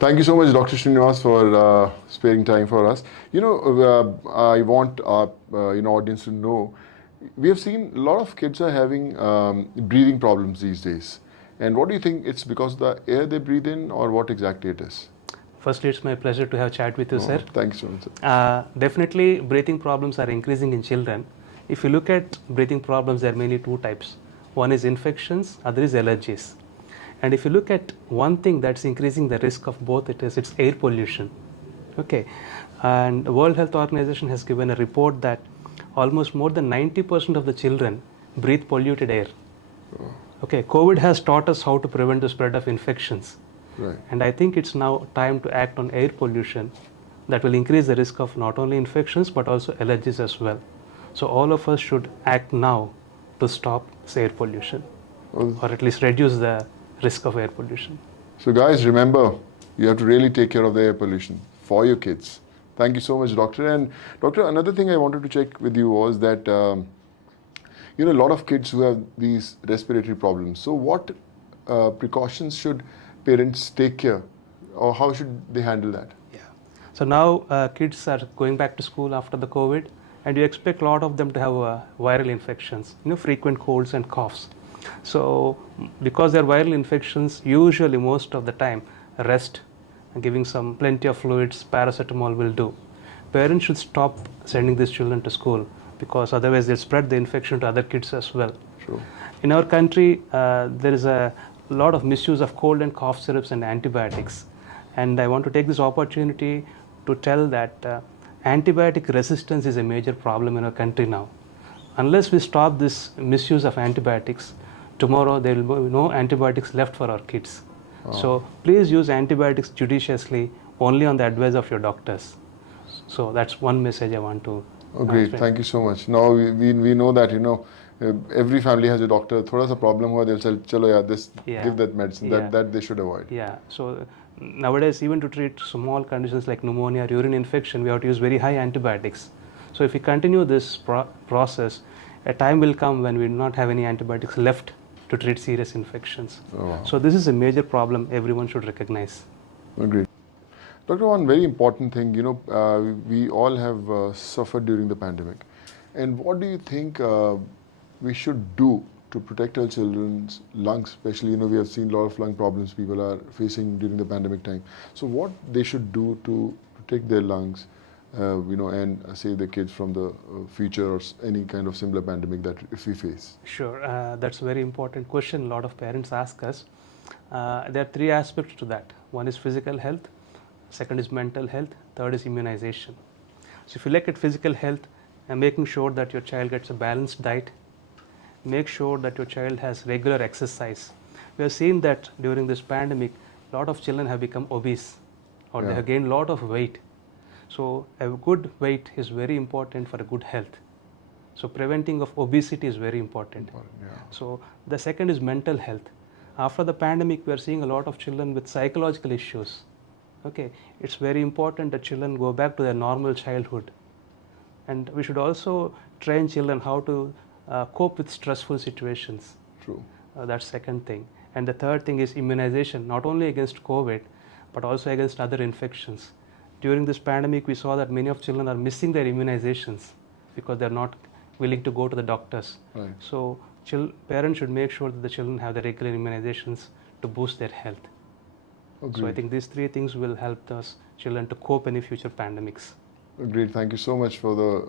Thank you so much, Dr. Srinivas, for sparing time for us. I want our audience to know, we have seen a lot of kids are having breathing problems these days. And what do you think? It's because of the air they breathe in, or what exactly it is? Firstly, it's my pleasure to have chat with you, sir. Thanks so much, sir. Definitely, breathing problems are increasing in children. If you look at breathing problems, there are mainly two types. One is infections, other is allergies. And if you look at one thing that's increasing the risk of both, it's air pollution. Okay, and the World Health Organization has given a report that almost more than 90% of the children breathe polluted air. Okay, COVID has taught us how to prevent the spread of infections. Right. And I think it's now time to act on air pollution that will increase the risk of not only infections but also allergies as well. So all of us should act now to stop air pollution, or at least reduce the risk of air pollution. So guys, remember, you have to really take care of the air pollution for your kids. Thank you so much, Doctor. And Doctor, another thing I wanted to check with you was that, a lot of kids who have these respiratory problems. So what precautions should parents take care, or how should they handle that? Yeah. So now kids are going back to school after the COVID, and you expect a lot of them to have viral infections, frequent colds and coughs. So because they're viral infections, usually most of the time rest and giving some plenty of fluids, paracetamol will do. Parents should stop sending these children to school, because otherwise they'll spread the infection to other kids as well. True. In our country, there is a lot of misuse of cold and cough syrups and antibiotics. And I want to take this opportunity to tell that antibiotic resistance is a major problem in our country now. Unless we stop this misuse of antibiotics, tomorrow there will be no antibiotics left for our kids. So please use antibiotics judiciously, only on the advice of your doctors. So that's one message I want to Great, thank you so much. Now we know that every family has a doctor. Thoda sa problem hua, they'll say, chalo yaar, give that medicine. That they should avoid. Yeah. So nowadays, even to treat small conditions like pneumonia or urine infection, we have to use very high antibiotics. So if we continue this process, a time will come when we will not have any antibiotics left to treat serious infections. So this is a major problem everyone should recognize. Agreed. Doctor, one very important thing, we all have suffered during the pandemic. And what do you think we should do to protect our children's lungs? Especially, we have seen a lot of lung problems people are facing during the pandemic time. So what they should do to protect their lungs, and save the kids from the future or any kind of similar pandemic that if we face? Sure, that's a very important question. A lot of parents ask us. There are three aspects to that. One is physical health, second is mental health, third is immunization. So if you look at physical health, making sure that your child gets a balanced diet, make sure that your child has regular exercise. We have seen that during this pandemic, a lot of children have become obese, or they have gained a lot of weight. So a good weight is very important for a good health. So preventing of obesity is very important. So the second is mental health. After the pandemic, we are seeing a lot of children with psychological issues. Okay, it's very important that children go back to their normal childhood. And we should also train children how to cope with stressful situations. True. That's second thing. And the third thing is immunization, not only against COVID, but also against other infections. During this pandemic, we saw that many of children are missing their immunizations because they're not willing to go to the doctors. Right. So parents should make sure that the children have the regular immunizations to boost their health. Agreed. So I think these three things will help those children to cope any future pandemics. Agreed. Thank you so much for the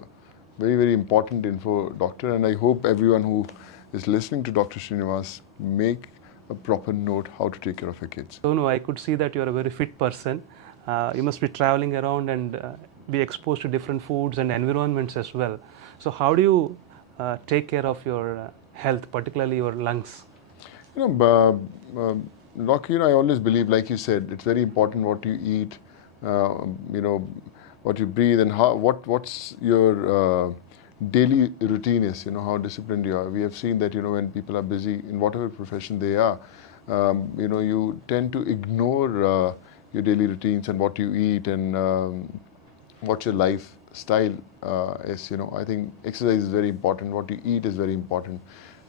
very, very important info, Doctor. And I hope everyone who is listening to Dr. Srinivas make a proper note how to take care of your kids. So no, I could see that you're a very fit person. You must be traveling around and be exposed to different foods and environments as well. So how do you take care of your health, particularly your lungs? Doc, I always believe, like you said, it's very important what you eat, what you breathe, and what's your daily routine is, how disciplined you are. We have seen that, when people are busy in whatever profession they are, you tend to ignore your daily routines and what you eat and what your lifestyle is. I think exercise is very important. What you eat is very important.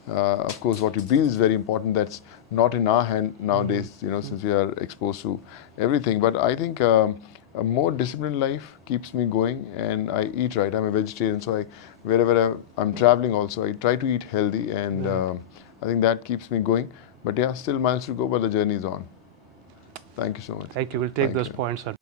Of course, what you breathe is very important. That's not in our hand nowadays, since we are exposed to everything. But I think a more disciplined life keeps me going, and I eat right. I'm a vegetarian, so wherever I'm traveling also, I try to eat healthy, and I think that keeps me going. But yeah, still miles to go, but the journey is on. Thank you so much. Thank you. We'll take Thank those you. points on